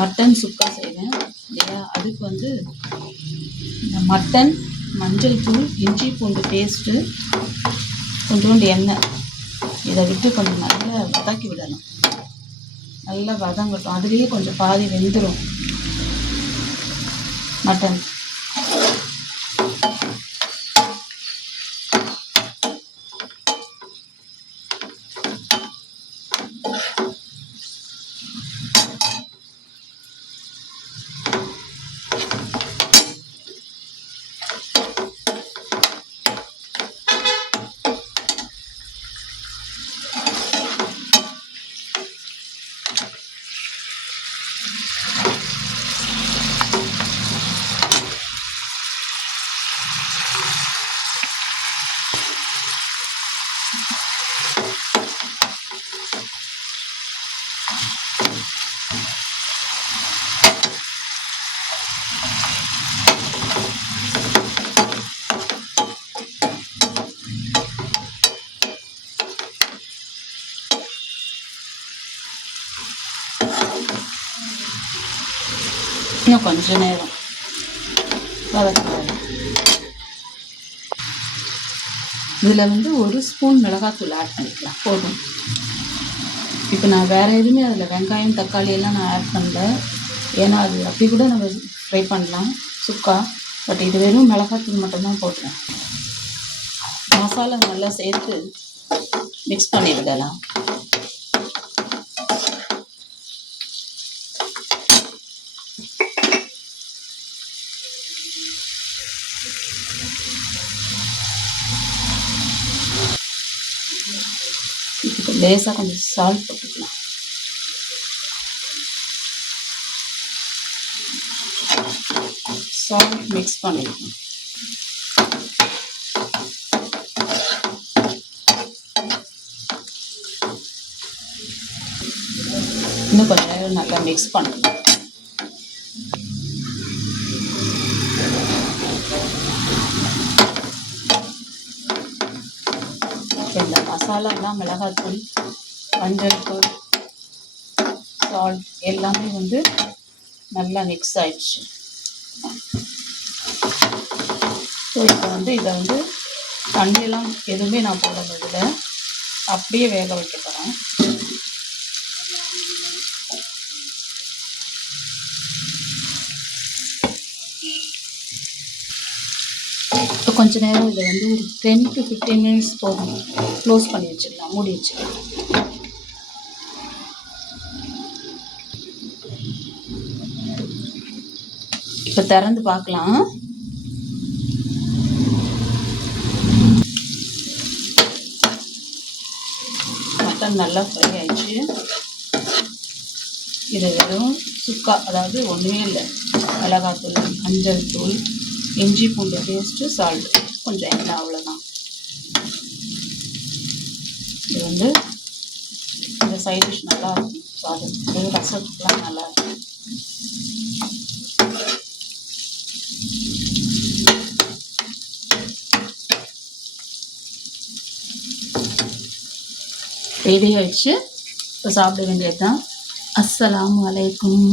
Mutton சுக்கா செய்வேன் இல்லையா, அதுக்கு வந்து இந்த மட்டன், மஞ்சள் தூள், இஞ்சி பூண்டு பேஸ்ட்டு, கொஞ்சோண்டு எண்ணெய் இதை விட்டு கொஞ்சம் நல்லா வதக்கி விடணும். நல்லா வதங்கட்டும். அதுலேயே கொஞ்சம் பாதி வெந்துடும் மட்டன். இன்னும் கொஞ்சம் நேரம் வதக்குறேன். இதில் வந்து 1 ஸ்பூன் மிளகாத்தூள் ஆட் பண்ணிக்கலாம், போதும். இப்போ நான் வேறு எதுவுமே அதில் வெங்காயம் தக்காளி எல்லாம் நான் ஆட் பண்ணல. ஏன்னா அது அப்படி கூட நம்ம ஃப்ரை பண்ணலாம் சுக்கா. பட் இது வெறும் மிளகாத்தூள் மட்டும்தான் போடுறேன். மசாலா நல்லா சேர்த்து மிக்ஸ் பண்ணி விடலாம். இப்போ லேசாக கொஞ்சம் சால்ட் போட்டுக்கலாம். சால்ட் மிக்ஸ் பண்ணிக்கலாம். இன்னும் கொஞ்சம் நேரம் நல்லா மிக்ஸ் பண்ணலாம். இந்த மசாலாலாம் மிளகாத்தூள், மஞ்சள் தூள், சால்ட் எல்லாமே வந்து நல்லா மிக்ஸ் ஆயிடுச்சு. ஸோ இப்போ வந்து இதை வந்து தண்ணியெல்லாம் எதுவுமே நான் போடுறதில்ல, அப்படியே வேக வைக்க போகிறேன். இப்போ கொஞ்ச நேரம் இதை வந்து ஒரு 10 to 15 minutes போகும். க்ளோஸ் பண்ணி வச்சிடலாம், மூடி வச்சிடலாம். இப்போ திறந்து பார்க்கலாம். மட்டன் நல்லா ஃப்ரை ஆயிடுச்சு. இது வெறும் சுக்கா, அதாவது ஒன்றுமே இல்லை, மிளகாத்தூள், மஞ்சள் தூள், இஞ்சி பூண்டு பேஸ்ட்டு, சால்ட், கொஞ்சம் எண்ணெய், அவ்வளோதான். இது வந்து இந்த சைட் டிஷ் நல்லா இருக்கும். சாதம் இது ரசத்துக்குலாம் நல்லா இருக்கும். ரெடி ஆயிடுச்சு. இப்போ சாப்பிட வேண்டியது தான். அஸ்ஸலாமு அலைக்கும்.